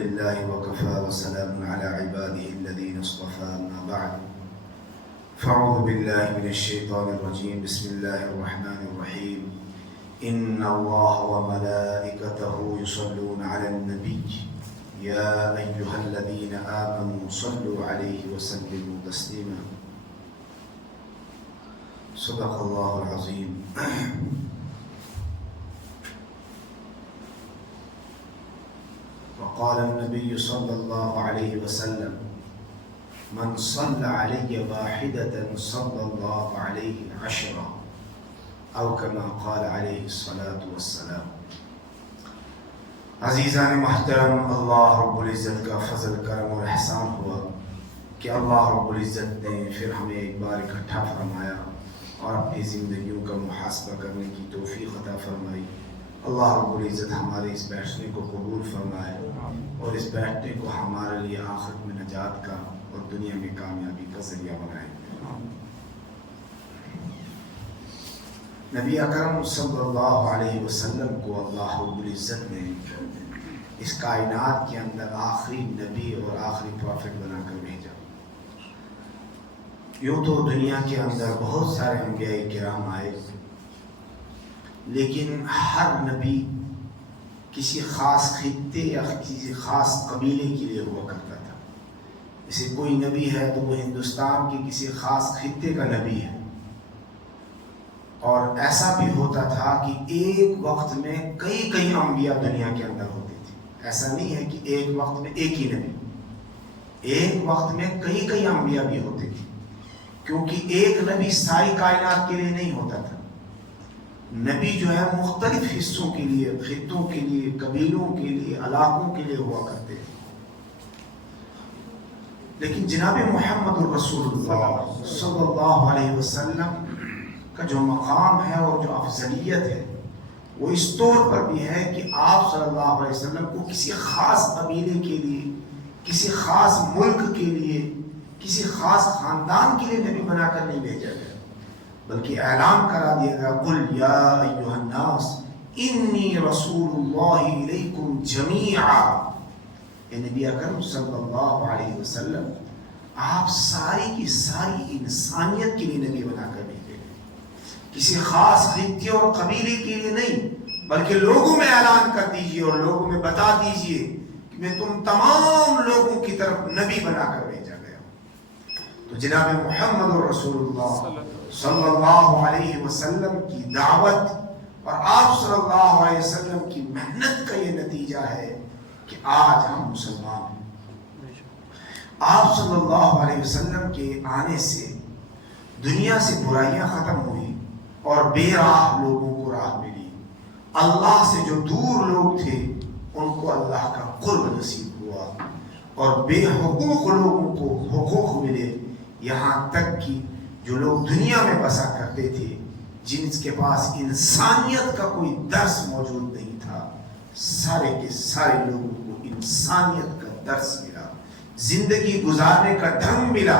لله وكفى وسلام على عباده الذين اصطفى أما بعد فأعوذ بالله من الشيطان الرجيم بسم الله الرحمن الرحيم إن الله وملائكته يصلون على النبي يا أيها الذين آمنوا صلوا عليه وسلموا تسليما صدق الله العظيم. وقال النبي صلى الله عليه وسلم من صلى علي واحدة صلى الله عليه عشرة او كما قال عليه الصلاة والسلام. عزیزان محترم، اللہ رب العزت کا فضل کرم اور احسان ہوا کہ اللہ رب العزت نے پھر ہمیں ایک بار اکٹھا فرمایا اور اپنی زندگیوں کا محاسبہ کرنے کی توفیق عطا فرمائی. اللہ رب العزت ہمارے اس بیٹھنے کو قبول فرمائے اور اس بیٹھنے کو ہمارے لیے آخرت میں نجات کا اور دنیا میں کامیابی کا ذریعہ بنائے. نبی اکرم صلی اللہ علیہ وسلم کو اللہ رب العزت نے اس کائنات کے اندر آخری نبی اور آخری پروفٹ بنا کر بھیجا. یوں تو دنیا کے اندر بہت سارے انبیاء کرام آئے، لیکن ہر نبی کسی خاص خطے یا کسی خاص قبیلے کے لیے ہوا کرتا تھا. جیسے کوئی نبی ہے تو وہ ہندوستان کے کسی خاص خطے کا نبی ہے، اور ایسا بھی ہوتا تھا کہ ایک وقت میں کئی انبیاء دنیا کے اندر ہوتے تھے. ایسا نہیں ہے کہ ایک وقت میں ایک ہی نبی، ایک وقت میں کئی انبیاء بھی ہوتے تھے، کیونکہ ایک نبی ساری کائنات کے لیے نہیں ہوتا تھا. نبی جو ہے مختلف حصوں کے لیے، خطوں کے لیے، قبیلوں کے لیے، علاقوں کے لیے ہوا کرتے تھے. لیکن جناب محمد الرسول اللہ صلی اللہ علیہ وسلم کا جو مقام ہے اور جو افضلیت ہے وہ اس طور پر بھی ہے کہ آپ صلی اللہ علیہ وسلم کو کسی خاص قبیلے کے لیے، کسی خاص ملک کے لیے، کسی خاص خاندان کے لیے نبی بنا کر نہیں بھیجا گیا، بلکہ اعلان کرا دیا گیا قل یا ایھا الناس انی رسول اللہ الیکم جمیعا. اے نبی اکرم صلی اللہ علیہ وسلم، آپ ساری کی ساری انسانیت کے لیے نبی بنا کر بھیجے گئے، کسی خاص خطے اور قبیلے کے لیے نہیں، بلکہ لوگوں میں اعلان کر دیجئے اور لوگوں میں بتا دیجئے کہ میں تم تمام لوگوں کی طرف نبی بنا کر بھیجا گیا. تو جناب محمد رسول اللہ صلی اللہ علیہ وسلم کی دعوت اور آپ صلی اللہ علیہ وسلم کی محنت کا یہ نتیجہ ہے کہ آج ہم مسلمان ہیں. آپ صلی اللہ علیہ وسلم کے آنے سے دنیا سے برائیاں ختم ہوئی اور بے راہ لوگوں کو راہ ملی. اللہ سے جو دور لوگ تھے ان کو اللہ کا قرب نصیب ہوا اور بے حقوق لوگوں کو حقوق ملے. یہاں تک کہ جو لوگ دنیا میں بسا کرتے تھے، جن کے پاس انسانیت کا کوئی درس موجود نہیں تھا، سارے کے سارے لوگوں کو انسانیت کا درس ملا، زندگی گزارنے کا ڈھنگ ملا،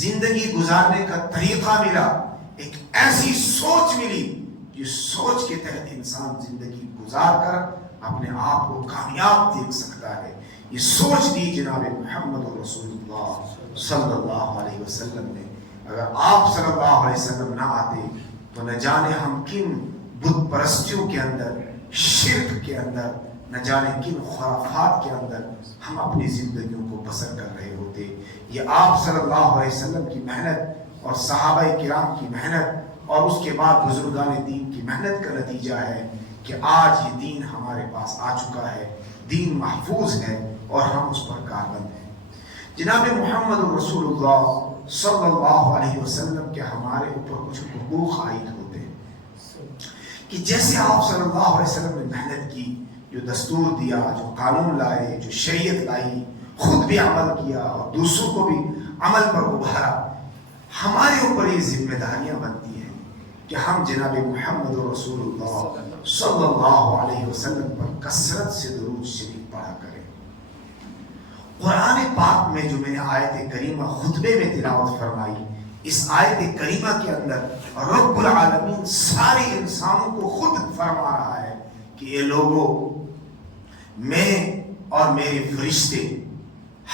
زندگی گزارنے کا طریقہ ملا، ایک ایسی سوچ ملی جس سوچ کے تحت انسان زندگی گزار کر اپنے آپ کو کامیاب دیکھ سکتا ہے. یہ سوچ دی جناب محمد رسول اللہ صلی اللہ علیہ وسلم نے. اگر آپ صلی اللہ علیہ وسلم نہ آتے تو نہ جانے ہم کن بت پرستیوں کے اندر، شرک کے اندر، نہ جانے کن خرافات کے اندر ہم اپنی زندگیوں کو بسر کر رہے ہوتے. یہ آپ صلی اللہ علیہ وسلم کی محنت اور صحابہ کرام کی محنت اور اس کے بعد بزرگان دین کی محنت کا نتیجہ ہے کہ آج یہ دین ہمارے پاس آ چکا ہے، دین محفوظ ہے اور ہم اس پر کاربند ہیں. جناب محمد رسول اللہ صلی اللہ علیہ وسلم کے ہمارے اوپر کچھ حقوق عائد ہوتے ہیں کہ جیسے آپ صلی اللہ علیہ وسلم نے محنت کی، جو دستور دیا، جو قانون لائے، جو شریعت لائی، خود بھی عمل کیا اور دوسروں کو بھی عمل پر ابھارا، ہمارے اوپر یہ ذمہ داریاں بنتی ہیں کہ ہم جناب محمد رسول اللہ صلی اللہ علیہ وسلم پر کثرت سے درود شریف پڑھا کریں. قرآن پاک میں جو میں نے آیت کریمہ خطبے میں تلاوت فرمائی، اس آیت کریمہ کے اندر رب العالمین سارے انسانوں کو خود فرما رہا ہے کہ یہ لوگوں، میں اور میرے فرشتے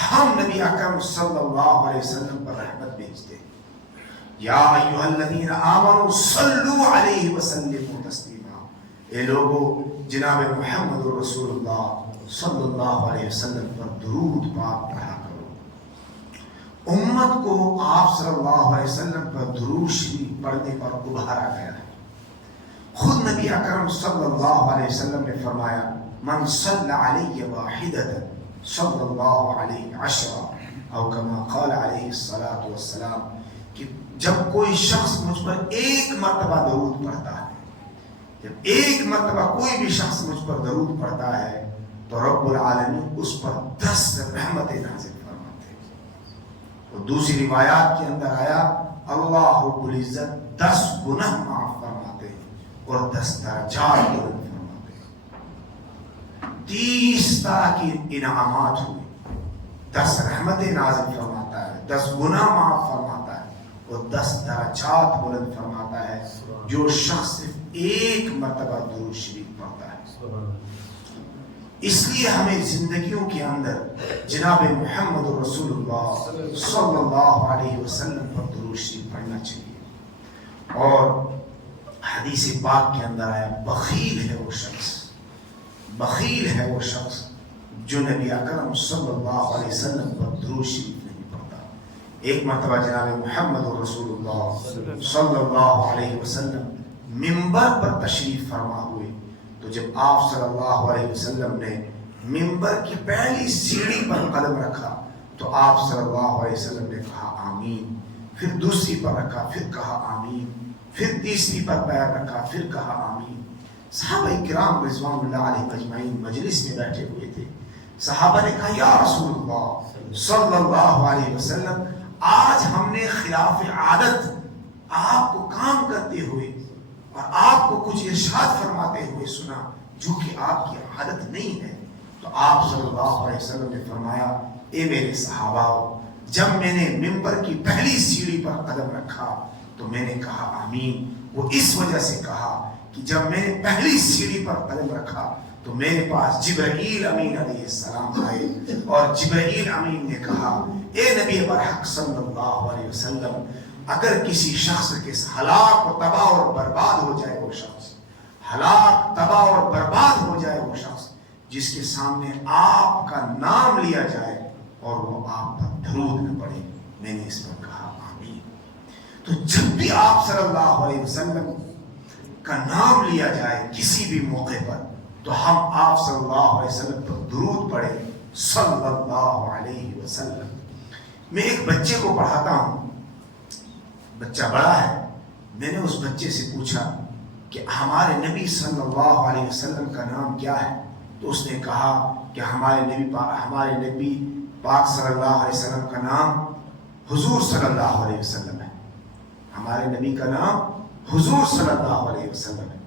ہم نبی اکرم صلی اللہ علیہ وسلم پر رحمت بھیجتے ہیں. یا ایھا الذین آمنوا صلوا علیہ وسلموا تسلیما. اے لوگو جناب محمد رسول اللہ صلی اللہ علیہ وسلم پر درود پاک پڑھا کرو. امت کو آپ صلی اللہ علیہ وسلم پر درود شریف پڑھنے پر ابھارا گیا ہے. خود نبی اکرم صلی اللہ علیہ وسلم نے فرمایا من صلی علی واحدۃ صلی اللہ علیہ عشرہ او کما قال علیہ الصلاۃ والسلام، کہ جب کوئی شخص مجھ پر ایک مرتبہ درود پڑھتا ہے، جب ایک مرتبہ کوئی بھی شخص مجھ پر درود پڑھتا ہے تو رب العالمین اس پر 10 رحمتیں نازل فرماتے ہیں. اور دوسری روایات کے اندر آیا اللہ رب العزت 10 گناہ معاف فرماتے ہیں اور 10 درجات بلند فرماتے ہیں. 30 طرح کی انعامات ہوئے. 10 رحمتیں نازل فرماتا ہے، 10 گناہ معاف فرماتا ہے اور 10 درجات بلند فرماتا ہے جو شخص صرف ایک مرتبہ درود شریف پڑھتا ہے. اس لیے ہمیں زندگیوں کے اندر جناب محمد رسول اللہ صلی اللہ علیہ وسلم پر درود شریف پڑھنا چاہیے. اور حدیث پاک کے اندر آیا بخیل ہے وہ شخص، بخیل ہے وہ شخص جو نبی اکرم صلی اللہ علیہ وسلم پر درود شریف نہیں پڑھتا. ایک مرتبہ جناب محمد رسول اللہ صلی اللہ علیہ وسلم منبر پر تشریف فرما ہوئے تو جب آپ صلی اللہ علیہ وسلم نے منبر کی پہلی سیڑھی پر قدم رکھا تو آپ صلی اللہ علیہ وسلم نے کہا آمین. پھر دوسری پر رکھا، پھر کہا آمین. پھر تیسری پر پیر رکھا، پھر کہا آمین. صحابہ کرام رضوان اللہ علیہ اجمعین مجلس میں بیٹھے ہوئے تھے. صحابہ نے کہا یا رسول اللہ صلی اللہ علیہ وسلم، آج ہم نے خلاف عادت آپ کو کام کرتے ہوئے اور آپ کو کچھ ارشاد فرماتے ہوئے سنا جو کہ آپ کی عادت نہیں ہے. تو آپ صلی اللہ علیہ وسلم نے فرمایا اے میرے صحابہ، جب میں نے منبر کی پہلی سیڑھی پر قدم رکھا تو میں نے کہا آمین. وہ اس وجہ سے کہا کہ جب میں نے پہلی سیڑھی پر قدم رکھا تو میرے پاس جبرائیل امین علیہ السلام آئے اور جبرائیل امین نے کہا اے نبی برحق صلی اللہ علیہ وسلم، اگر کسی شخص کے ہلاک و تباہ اور برباد ہو جائے وہ شخص، ہلاک تباہ اور برباد ہو جائے وہ شخص جس کے سامنے آپ کا نام لیا جائے اور وہ آپ پر درود نہ پڑے. میں نے اس پر کہا آمین. تو جب بھی آپ صلی اللہ علیہ وسلم کا نام لیا جائے کسی بھی موقع پر تو ہم آپ صلی اللہ علیہ وسلم پر درود پڑھیں صلی اللہ علیہ وسلم. میں ایک بچے کو پڑھاتا ہوں، بچہ بڑا ہے. میں نے اس بچے سے پوچھا کہ ہمارے نبی صلی اللہ علیہ وسلم کا نام کیا ہے؟ تو اس نے کہا کہ ہمارے نبی پاک صلی اللہ علیہ وسلم کا نام حضور صلی اللہ علیہ وسلم ہے. ہمارے نبی کا نام حضور صلی اللہ علیہ وسلم ہے.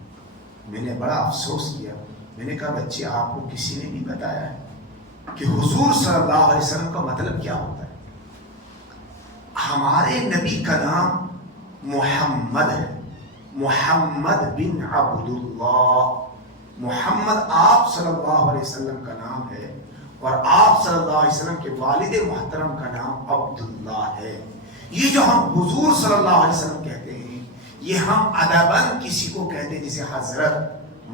میں نے بڑا افسوس کیا. میں نے کہا بچے آپ کو کسی نے نہیں بتایا ہے کہ حضور صلی اللہ علیہ وسلم کا مطلب کیا ہوتا ہے؟ ہمارے نبی کا نام محمد ہے، محمد بن عبداللہ. محمد آپ صلی اللہ علیہ وسلم کا نام ہے اور آپ صلی اللہ علیہ وسلم کے والد محترم کا نام عبداللہ ہے. یہ جو ہم حضور صلی اللہ علیہ وسلم کہتے ہیں یہ ہم ادباً کسی کو کہتے ہیں، جیسے حضرت،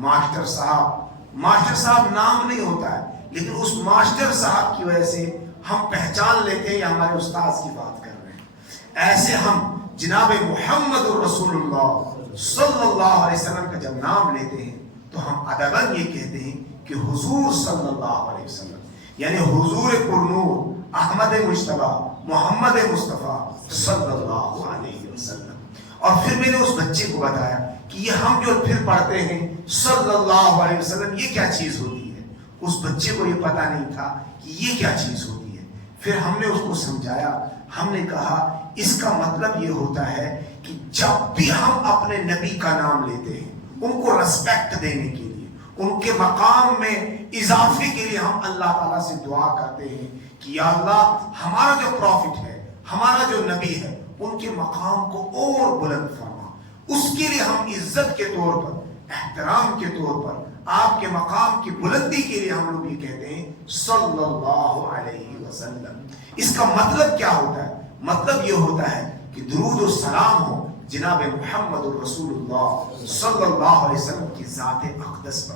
ماسٹر صاحب. ماسٹر صاحب نام نہیں ہوتا ہے لیکن اس ماسٹر صاحب کی وجہ سے ہم پہچان لیتے ہیں یا ہمارے استاذ کی بات کر رہے ہیں. ایسے ہم جناب محمد رسول اللہ صلی اللہ علیہ وسلم کا جب نام لیتے ہیں تو ہم ادباً یہ کہتے ہیں کہ حضور صلی اللہ علیہ وسلم، یعنی حضور پرنور احمد مجتبی محمد مصطفیٰ صلی اللہ علیہ وسلم. اور پھر میں نے اس بچے کو بتایا کہ یہ ہم جو پھر پڑھتے ہیں صلی اللہ علیہ وسلم یہ کیا چیز ہوتی ہے. اس بچے کو یہ پتہ نہیں تھا کہ یہ کیا چیز ہوتی ہے. پھر ہم نے اس کو سمجھایا. ہم نے کہا اس کا مطلب یہ ہوتا ہے کہ جب بھی ہم اپنے نبی کا نام لیتے ہیں ان کو ریسپیکٹ دینے کے لیے، ان کے مقام میں اضافے کے لیے ہم اللہ تعالیٰ سے دعا کرتے ہیں کہ یا اللہ ہمارا جو پروفٹ ہے، ہمارا جو نبی ہے، ان کے مقام کو اور بلند فرما. اس کے لیے ہم عزت کے طور پر، احترام کے طور پر آپ کے مقام کی بلندی کے لیے ہم لوگ یہ کہتے ہیں صلی اللہ علیہ وسلم. اس کا مطلب کیا ہوتا ہے؟ مطلب یہ ہوتا ہے کہ درود و سلام ہو جناب محمد الرسول اللہ صلی اللہ علیہ وسلم کی ذات اقدس پر.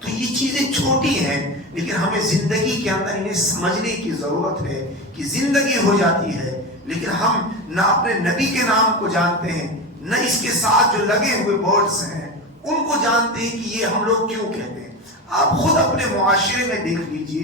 تو یہ چیزیں چھوٹی ہیں لیکن ہمیں زندگی کے اندر انہیں سمجھنے کی ضرورت ہے کہ زندگی ہو جاتی ہے لیکن ہم نہ اپنے نبی کے نام کو جانتے ہیں نہ اس کے ساتھ جو لگے ہوئے ورڈز ہیں ان کو جانتے ہیں کہ یہ ہم لوگ کیوں کہتے ہیں. آپ خود اپنے معاشرے میں دیکھ لیجئے,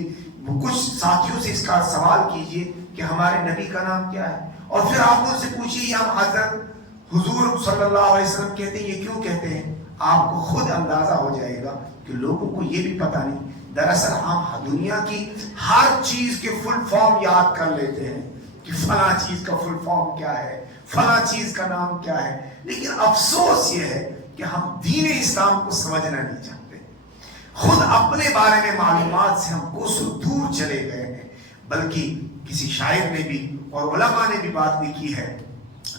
کچھ ساتھیوں سے اس کا سوال کیجئے کہ ہمارے نبی کا نام کیا ہے, اور پھر آپ ان سے پوچھیے ہم حضرت حضور صلی اللہ علیہ وسلم کہتے ہیں, یہ کیوں کہتے ہیں. آپ کو خود اندازہ ہو جائے گا کہ لوگوں کو یہ بھی پتہ نہیں. دراصل ہم دنیا کی ہر چیز کے فل فارم یاد کر لیتے ہیں کہ فلاں چیز کا فل فارم کیا ہے, فلاں چیز کا نام کیا ہے, لیکن افسوس یہ ہے کہ ہم دین اسلام کو سمجھنا نہیں چاہتے. خود اپنے بارے میں معلومات سے ہم کوسوں دور چلے گئے ہیں. بلکہ کسی شاعر نے بھی اور علماء نے بھی بات لکھی ہے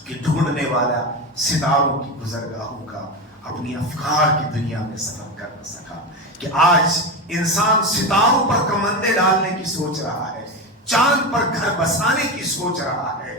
کہ ڈھونڈنے والا ستاروں کی گزرگاہوں کا اپنی افکار کی دنیا میں سفر کر نہ سکا. کہ آج انسان ستاروں پر کمندے ڈالنے کی سوچ رہا ہے, چاند پر گھر بسانے کی سوچ رہا ہے.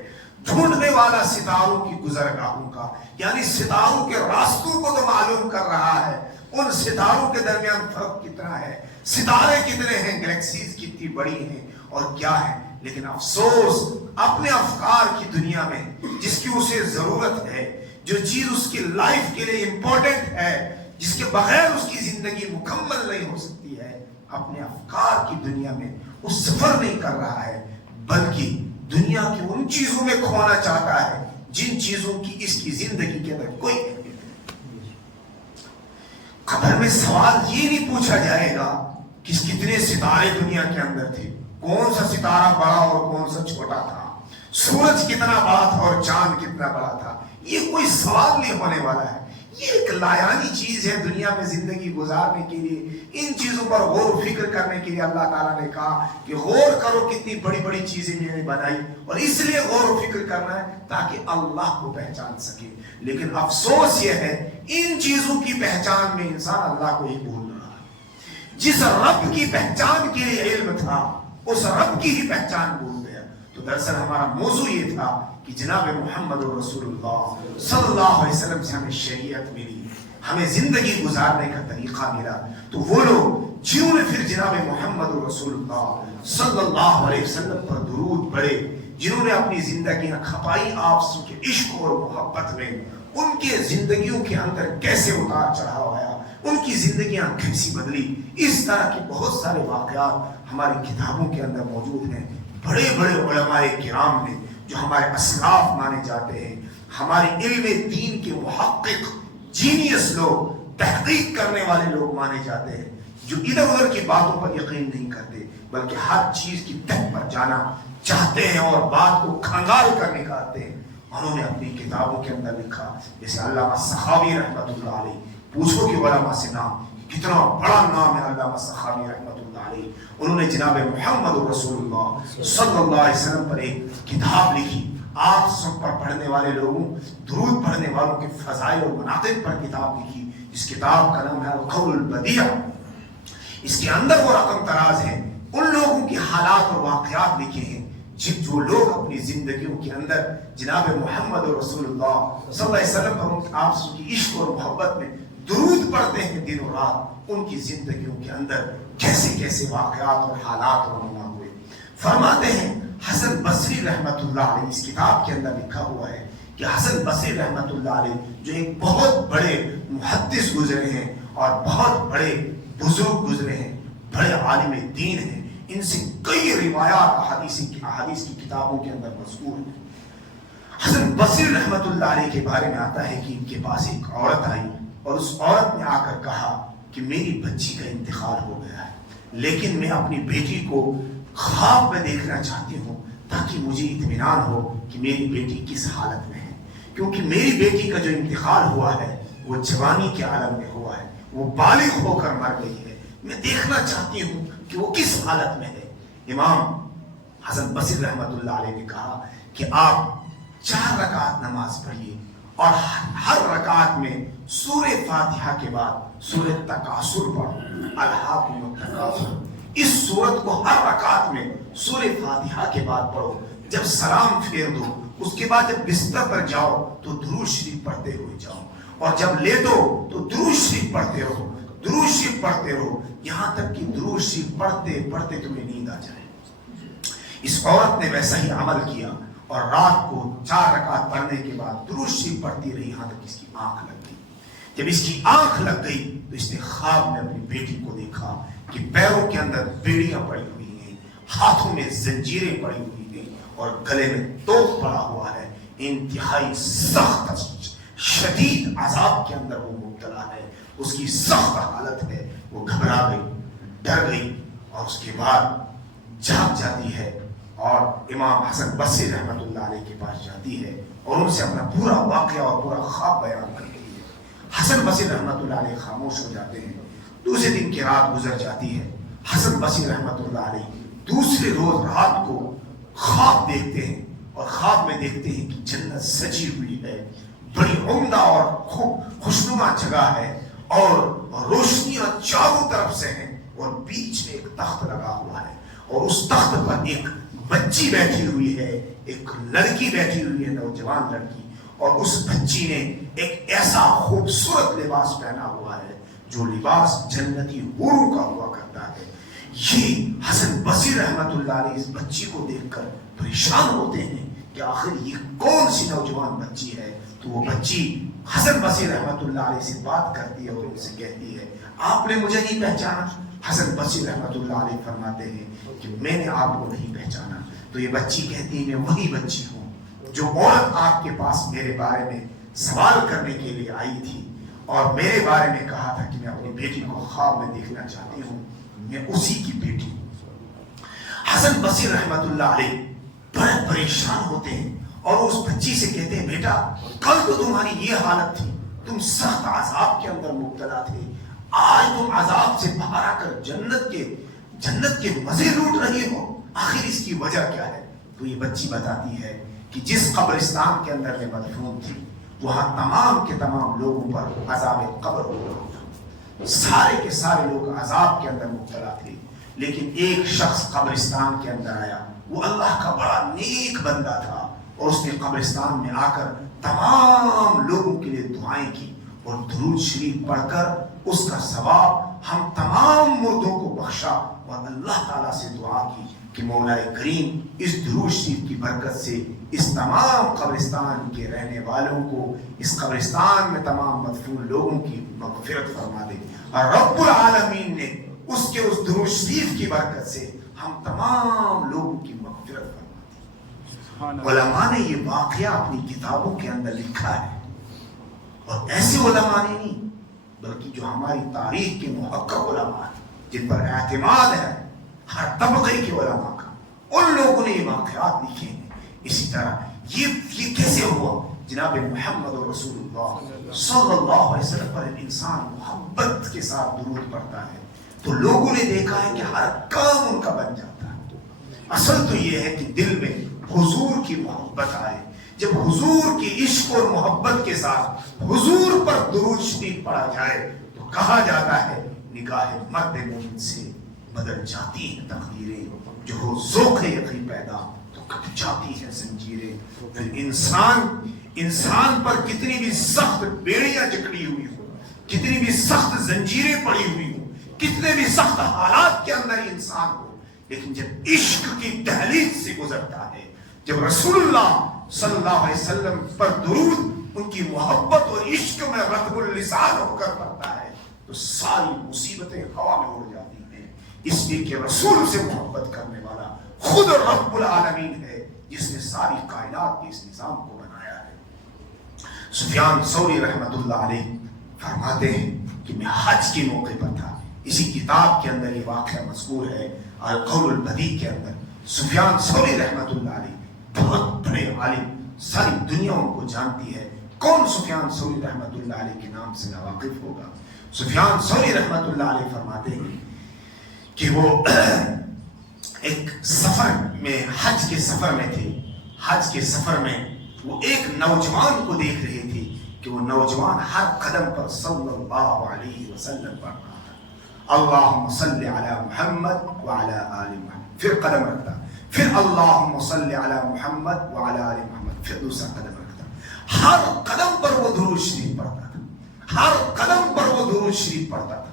ڈھونڈنے والا ستاروں کی گزرگاہوں کا, یعنی ستاروں کے راستوں کو تو معلوم کر رہا ہے, ان ستاروں کے درمیان فرق کتنا ہے, ستارے کتنے ہیں, گلیکسیز کتنی بڑی ہیں اور کیا ہے. لیکن افسوس اپنے افکار کی دنیا میں جس کی اسے ضرورت ہے, جو چیز اس کی لائف کے لیے امپورٹنٹ ہے, جس کے بغیر اس کی زندگی مکمل نہیں ہو سکتی ہے, اپنے افکار کی دنیا میں وہ سفر نہیں کر رہا ہے بلکہ دنیا کی ان چیزوں میں کھونا چاہتا ہے جن چیزوں کی اس کی زندگی کے اندر کوئی نہیں. قبر میں سوال یہ نہیں پوچھا جائے گا کہ کتنے ستارے دنیا کے اندر تھے, کون سا ستارہ بڑا اور کون سا چھوٹا تھا, سورج کتنا بڑا تھا اور چاند کتنا بڑا تھا. یہ کوئی سوال نہیں ہونے والا ہے. یہ ایک لایانی چیز ہے دنیا میں زندگی گزارنے کے لیے. ان چیزوں پر غور و فکر کرنے کے لیے اللہ تعالیٰ نے کہا کہ غور کرو کتنی بڑی بڑی چیزیں میں نے بنائی, اور اس لیے غور و فکر کرنا ہے تاکہ اللہ کو پہچان سکے. لیکن افسوس یہ ہے ان چیزوں کی پہچان میں انسان اللہ کو ہی بھول رہا ہے. جس رب کی پہچان کے لیے علم تھا اس رب کی ہی پہچان بھول گیا. تو دراصل ہمارا موضوع یہ تھا کہ جناب محمد رسول اللہ صلی اللہ علیہ وسلم سے ہمیں شریعت ملی, ہمیں زندگی گزارنے کا طریقہ ملا. تو وہ لوگ جنہوں نے پھر جناب محمد رسول اللہ صلی اللہ علیہ وسلم پر درود پڑھے, جنہوں نے اپنی زندگیاں کھپائی آپ کے عشق اور محبت میں, ان کے زندگیوں کے اندر کیسے اتار چڑھاؤ آیا, ان کی زندگیاں کیسی بدلی. اس طرح کے بہت سارے واقعات ہماری کتابوں کے اندر موجود ہیں. بڑے بڑے علماء کرام نے جو ہمارے اسلاف مانے جاتے ہیں, ہمارے علم دین کے محقق جینیس لوگ, تحقیق کرنے والے لوگ مانے جاتے ہیں, جو ادھر ادھر کی باتوں پر یقین نہیں کرتے بلکہ ہر چیز کی تہ پر جانا چاہتے ہیں اور بات کو کھنگال کر نکالتے ہیں. انہوں نے اپنی کتابوں کے اندر لکھا, جیسے علامہ سخاوی رحمۃ اللہ علیہ, پوچھو کہ علماء سے نام کتنا بڑا نام ہے علامہ سخاوی رحمۃ اللہ علیہ. انہوں نے جناب محمد رسول اللہ صلی اللہ علیہ وسلم پر ایک کتاب لکھی. آپ سب پر پڑھنے والے لوگوں, درود پڑھنے والوں کے فضائل اور مناقب پر کتاب لکھی. اس کتاب کا نام ہے القول البدیع. اس کے اندر وہ رقم تراز ہیں, ان لوگوں کی حالات اور واقعات لکھے ہیں جو لوگ اپنی زندگیوں کے اندر جناب محمد رسول اللہ صلی اللہ علیہ وسلم پر آپ کی عشق اور محبت میں درود پڑھتے ہیں دن و رات. ان کی زندگیوں کے اندر کیسے کیسے واقعات اور حالات رونما ہوئے. فرماتے ہیں حسن بصری رحمت اللہ علیہ, اس کتاب کے اندر لکھا ہوا ہے کہ حسن بصری رحمت اللہ علیہ جو ایک بہت بڑے محدث گزرے ہیں اور بہت بڑے بزرگ گزرے ہیں, بڑے عالم دین ہیں, ان سے کئی روایات احادیث کی کتابوں کے اندر مذکور ہیں. حسن بصری رحمت اللہ علیہ کے بارے میں آتا ہے کہ ان کے پاس ایک عورت آئی اور اس عورت نے آ کر کہا کہ میری بچی کا انتقال ہو گیا ہے, لیکن میں اپنی بیٹی کو خواب میں دیکھنا چاہتی ہوں تاکہ مجھے اطمینان ہو کہ میری بیٹی کس حالت میں ہے, کیونکہ میری بیٹی کا جو انتقال ہوا ہے وہ جوانی کے عالم میں ہوا ہے, وہ بالغ ہو کر مر گئی ہے, میں دیکھنا چاہتی ہوں کہ وہ کس حالت میں ہے. امام حسن بصری رحمت اللہ علیہ نے کہا کہ آپ 4 رکعت نماز پڑھیے اور ہر رکعت میں سورہ فاتحہ کے بعد سورہ تکاثر پڑھو، الہاکم التکاثر. اس سورت کو ہر رکعت میں سورہ فاتحہ کے بعد پڑھو. جب سلام پھیر دو اس کے بعد جب بستر پر جاؤ تو درود شریف پڑھتے ہوئے جاؤ، اور جب لیٹو تو درود شریف پڑھتے رہو، درود شریف پڑھتے رہو، یہاں تک کہ درود شریف پڑھتے پڑھتے تمہیں نیند آ جائے. اس عورت نے ویسا ہی عمل کیا اور رات کو 4 رکعت پڑھنے کے بعد درود شریف پڑھتی رہی یہاں تک اس کی آنکھ لگ گئی. جب اس کی آنکھ لگ گئی تو اس نے خواب میں اپنی بیٹی کو دیکھا کہ پیروں کے اندر بیڑیاں پڑی ہوئی ہیں، ہاتھوں میں زنجیریں پڑی ہوئی ہیں اور گلے میں توق پڑا ہوا ہے. انتہائی سخت شدید عذاب کے اندر وہ مبتلا ہے، اس کی سخت حالت ہے. وہ گھبرا گئی، ڈر گئی اور اس کے بعد جاگ جاتی ہے اور امام حسن بصری رحمۃ اللہ علیہ کے پاس جاتی ہے اور ان سے اپنا پورا واقعہ اور پورا خواب بیان کرتی ہے. حسن بصری رحمۃ اللہ علیہ خاموش ہو جاتے ہیں. دوسرے دن کی رات گزر جاتی ہے. حسن بصری رحمۃ اللہ علیہ دوسرے روز رات کو خواب دیکھتے ہیں اور خواب میں دیکھتے ہیں کہ جنت سجی ہوئی ہے، بڑی عمدہ اور خوشنما جگہ ہے اور روشنیاں چاروں طرف سے ہیں اور بیچ میں ایک تخت لگا ہوا ہے اور اس تخت پر ایک بچی بیٹھی ہوئی ہے، ایک لڑکی بیٹھی ہوئی ہے، نوجوان لڑکی، اور اس بچی نے ایک ایسا خوبصورت لباس پہنا ہوا ہے جو لباس جنتی حوروں کا ہوا کرتا ہے. یہ حسن بصری رحمت اللہ علیہ اس بچی کو دیکھ کر پریشان ہوتے ہیں کہ آخر یہ کون سی نوجوان بچی ہے. تو وہ بچی حسن بصری رحمت اللہ علیہ سے بات کرتی ہے اور ان سے کہتی ہے آپ نے مجھے نہیں پہچانا؟ حسن بصری رحمت اللہ علیہ فرماتے ہیں کہ میں نے آپ کو نہیں پہچانا. تو یہ بچی کہتی ہے میں وہی بچی ہوں جو عورت آپ کے پاس میرے بارے میں سوال کرنے کے لیے آئی تھی اور میرے بارے میں کہا تھا کہ میں اپنی بیٹی کو خواب میں دیکھنا چاہتی ہوں، میں اسی کی بیٹی ہوں. حسن بصری رحمت اللہ علیہ بڑے پریشان ہوتے ہیں اور اس بچی سے کہتے ہیں بیٹا کل تو تمہاری یہ حالت تھی، تم سخت عذاب کے اندر مبتلا تھے، آج تم عذاب سے باہر آ کر جنت کے مزے لوٹ رہی ہو، آخر اس کی وجہ کیا ہے؟ تو یہ بچی بتاتی ہے کہ جس قبرستان کے اندر میں مدفون تھی وہاں تمام کے تمام لوگوں پر عذاب قبر ہو رہا تھا، سارے کے سارے لوگ عذاب کے اندر مبتلا تھے، لیکن ایک شخص قبرستان کے اندر آیا، وہ اللہ کا بڑا نیک بندہ تھا اور اس نے قبرستان میں آ کر تمام لوگوں کے لیے دعائیں کی اور درود شریف پڑھ کر اس کا ثواب ہم تمام مردوں کو بخشا اور اللہ تعالیٰ سے دعا کی کہ مولا کریم اس درود شریف کی برکت سے اس تمام قبرستان کے رہنے والوں کو، اس قبرستان میں تمام مدفون لوگوں کی مغفرت فرما دے. اور رب العالمین نے اس درود شریف کی برکت سے ہم تمام لوگوں کی مغفرت فرما دی. علماء نے یہ واقعہ اپنی کتابوں کے اندر لکھا ہے اور ایسے علماء نے نہیں بلکہ جو ہماری تاریخ کے محقق علماء ہیں جن پر اعتماد ہے ہر طبقے کے علماء کا، ان لوگوں نے یہ واقعات لکھے ہیں. اسی طرح یہ کیسے ہوا؟ جناب محمد رسول اللہ صلی اللہ علیہ وسلم پر انسان محبت کے ساتھ درود پڑھتا ہے تو لوگوں نے دیکھا ہے کہ ہر کام ان کا بن جاتا ہے. اصل تو یہ ہے کہ دل میں حضور کی محبت آئے. جب حضور کی عشق اور محبت کے ساتھ حضور پر درود شریف پڑھا جائے تو کہا جاتا ہے نگاہ مرد مومن سے بدل جاتی ہیں تقدیریں، جو ہو ذوق یقین پیدا تو کٹ جاتی ہیں زنجیریں. پھر انسان پر کتنی بھی سخت بیڑیاں جکڑی ہوئی ہو، کتنی بھی سخت زنجیریں پڑی ہوئی ہو، کتنے بھی سخت حالات کے اندر انسان ہو، لیکن جب عشق کی دہلیز سے گزرتا ہے، جب رسول اللہ صلی اللہ علیہ وسلم پر درود ان کی محبت اور عشق میں رطب اللسان ہو کر پڑتا ہے تو ساری مصیبتیں ہوا میں اڑ جاتی ہیں. اس لیے کہ رسول سے محبت کرنے والا خود رب العالمین ہے جس نے ساری کائنات کے اس نظام کو بنایا ہے. سفیان ثوری رحمت اللہ علیہ فرماتے ہیں کہ میں حج کے موقع پر تھا. اسی کتاب کے اندر یہ واقعہ مذکور ہے القول البدیع کے اندر. سفیان ثوری رحمت اللہ علیہ بہت بڑے عالم، ساری دنیا ان کو جانتی ہے. کون سفیان ثوری رحمت اللہ علیہ کے نام سے ناواقف ہوگا؟ سفیان ثوری رحمت اللہ علیہ فرماتے ہیں کہ وہ ایک سفر میں، حج کے سفر میں تھے. حج کے سفر میں وہ ایک نوجوان کو دیکھ رہے تھے کہ وہ نوجوان ہر قدم پر صلی اللہ علیہ وسلم پڑھ رہا تھا، اللہم صلی علی محمد وعلی آل محمد، پھر قدم رکھتا، پھر اللہم صلی علی محمد وعلی آل محمد، پھر دوسرا قدم رکھتا، ہر قدم پر وہ درود شریف پڑھتا تھا، ہر قدم پر وہ درود شریف پڑھتا تھا۔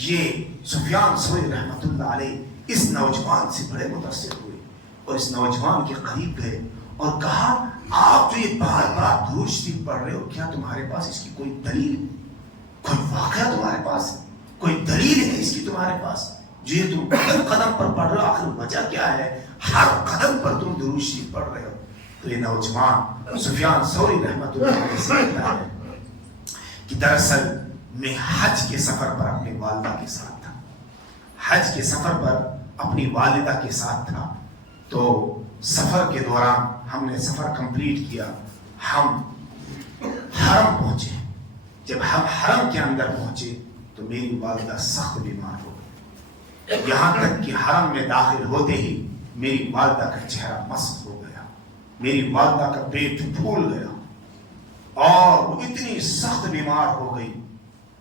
یہ سفیان ثوری رحمۃ اللہ علیہ اس نوجوان سے بڑے متاثر ہوئے اور اس نوجوان کے قریب گئے اور کہا آپ جو یہ بار بار درود شریف پڑھ رہے ہو، کیا تمہارے پاس اس کی کوئی دلیل، کوئی واقعہ تمہارے پاس ہے، کوئی دلیل ہے اس کی تمہارے پاس جو یہ تم قدم قدم پر پڑھ رہے ہو، آخر وجہ کیا ہے، ہر قدم پر تم درود شریف پڑھ رہے ہو؟ تو یہ نوجوان سفیان ثوری رحمۃ اللہ علیہ سے کہتا ہے کہ دراصل میں حج کے سفر پر اپنی والدہ کے ساتھ تھا، حج کے سفر پر اپنی والدہ کے ساتھ تھا، تو سفر کے دوران ہم نے سفر کمپلیٹ کیا، ہم حرم پہنچے، جب ہم حرم کے اندر پہنچے تو میری والدہ سخت بیمار ہو گئی، یہاں تک کہ حرم میں داخل ہوتے ہی میری والدہ کا چہرہ مسخ ہو گیا، میری والدہ کا پیٹ پھول گیا اور وہ اتنی سخت بیمار ہو گئی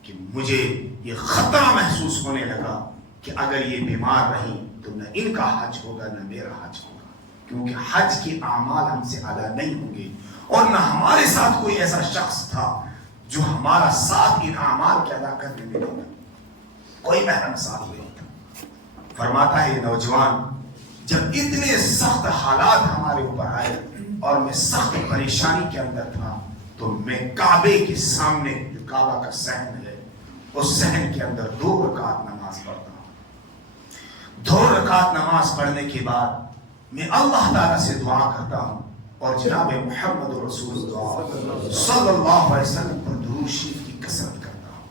کہ مجھے یہ خطرہ محسوس ہونے لگا کہ اگر یہ بیمار رہی تو نہ ان کا حج ہوگا نہ میرا حج ہوگا، کیونکہ حج کے اعمال ہم سے ادا نہیں ہوں گے اور نہ ہمارے ساتھ کوئی ایسا شخص تھا جو ہمارا ساتھ ان اعمال کے ادا کرنے میں ہوگا، کوئی محرم ساتھ نہیں تھا۔ فرماتا ہے یہ نوجوان جب اتنے سخت حالات ہمارے اوپر آئے اور میں سخت پریشانی کے اندر تھا تو میں کعبے کے سامنے جو کعبہ کا صحن ہے اس صحن کے اندر 2 رکعت نماز پڑھتا ہوں، 2 رکعت نماز پڑھنے کے بعد میں اللہ تعالیٰ سے دعا کرتا ہوں اور جناب محمد رسول اللہ صلی اللہ علیہ وسلم پر درود شریف کی کثرت کرتا ہوں،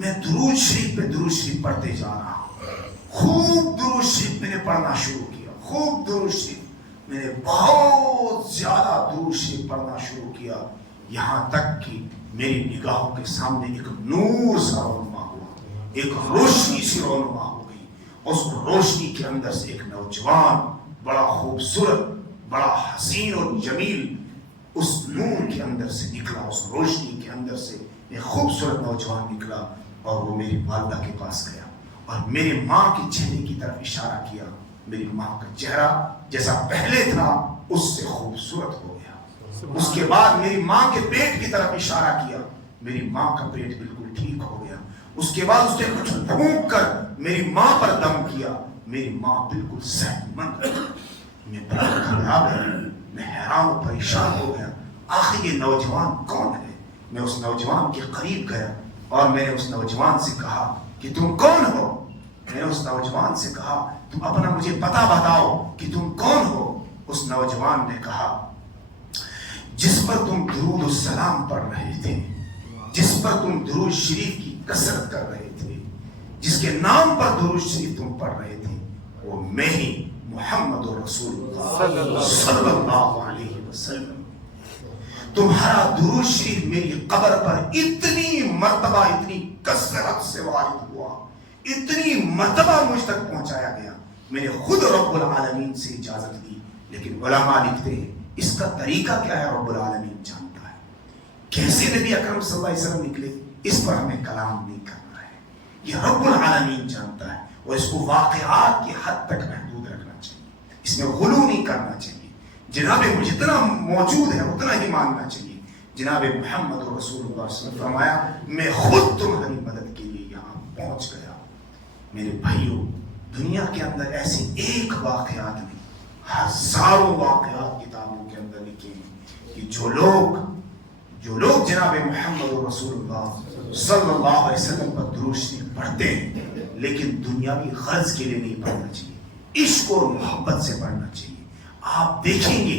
میں درود شریف پہ درود شریف پڑھتے جا رہا ہوں، خوب درود شریف میں نے پڑھنا شروع کیا، خوب درود شریف میں نے بہت زیادہ درود شریف پڑھنا شروع کیا، یہاں تک کہ میری نگاہوں کے سامنے ایک نور سا رونما ہوا، ایک روشنی سی رونما ہو گئی، اس روشنی کے اندر سے ایک نوجوان بڑا خوبصورت، بڑا حسین اور جمیل اس نور کے اندر سے نکلا، اس روشنی کے اندر سے ایک خوبصورت نوجوان نکلا اور وہ میری والدہ کے پاس گیا اور میری ماں کے چہرے کی طرف اشارہ کیا، میری ماں کا چہرہ جیسا پہلے تھا اس سے خوبصورت ہو گیا، اس کے بعد میری ماں کے پیٹ کی طرف اشارہ کیا، میری ماں کا پیٹ بالکل ٹھیک ہو گیا، اس کے بعد اس نے کچھ پھونک کر میری ماں پر دم کیا، میری ماں بالکل صحت مند ہے، میں بڑا گھبرا گیا، میں حیران و پریشان ہو گیا، آخر یہ نوجوان کون ہے؟ میں اس نوجوان کے قریب گیا اور میں نے اس نوجوان سے کہا کہ تم کون ہو؟ میں نے اس نوجوان سے کہا تم اپنا مجھے پتہ بتاؤ کہ تم کون ہو؟ اس نوجوان نے کہا جس پر تم درود السلام پڑھ رہے تھے، جس پر تم درود شریف کی کثرت کر رہے تھے، جس کے نام پر درود شریف تم پڑھ رہے تھے، وہ میں ہی محمد رسول اللہ صلی اللہ علیہ وسلم۔ تمہارا درود شریف میری قبر پر اتنی مرتبہ، اتنی کثرت سے وارد ہوا، اتنی مرتبہ مجھ تک پہنچایا گیا، میں نے خود رب العالمین سے اجازت لی، لیکن علماء لکھتے ہیں اس کا طریقہ کیا ہے رب العالمین جانتا ہے، کیسے نبی اکرم صلی اللہ علیہ وسلم نکلے اس پر ہمیں کلام نہیں کرنا ہے، یہ رب العالمین جانتا ہے اور اس کو واقعات کی حد تک محدود رکھنا چاہیے، اس میں غلو نہیں کرنا چاہیے، جناب جتنا موجود ہے اتنا ہی ماننا چاہیے۔ جناب محمد رسول اللہ صلی اللہ علیہ وسلم فرمایا میں خود تمہاری مدد کے لیے یہاں پہنچ گیا۔ میرے بھائیوں، دنیا کے اندر ایسے ایک واقعات نہیں، ہزاروں واقعات کتابوں کے اندر لکھے ہیں کہ جو لوگ جناب محمد رسول اللہ صلی اللہ علیہ وسلم پر درود شریف پڑھتے ہیں لیکن دنیاوی غرض کے لیے نہیں پڑھنا چاہیے، عشق اور محبت سے پڑھنا چاہیے۔ آپ دیکھیں گے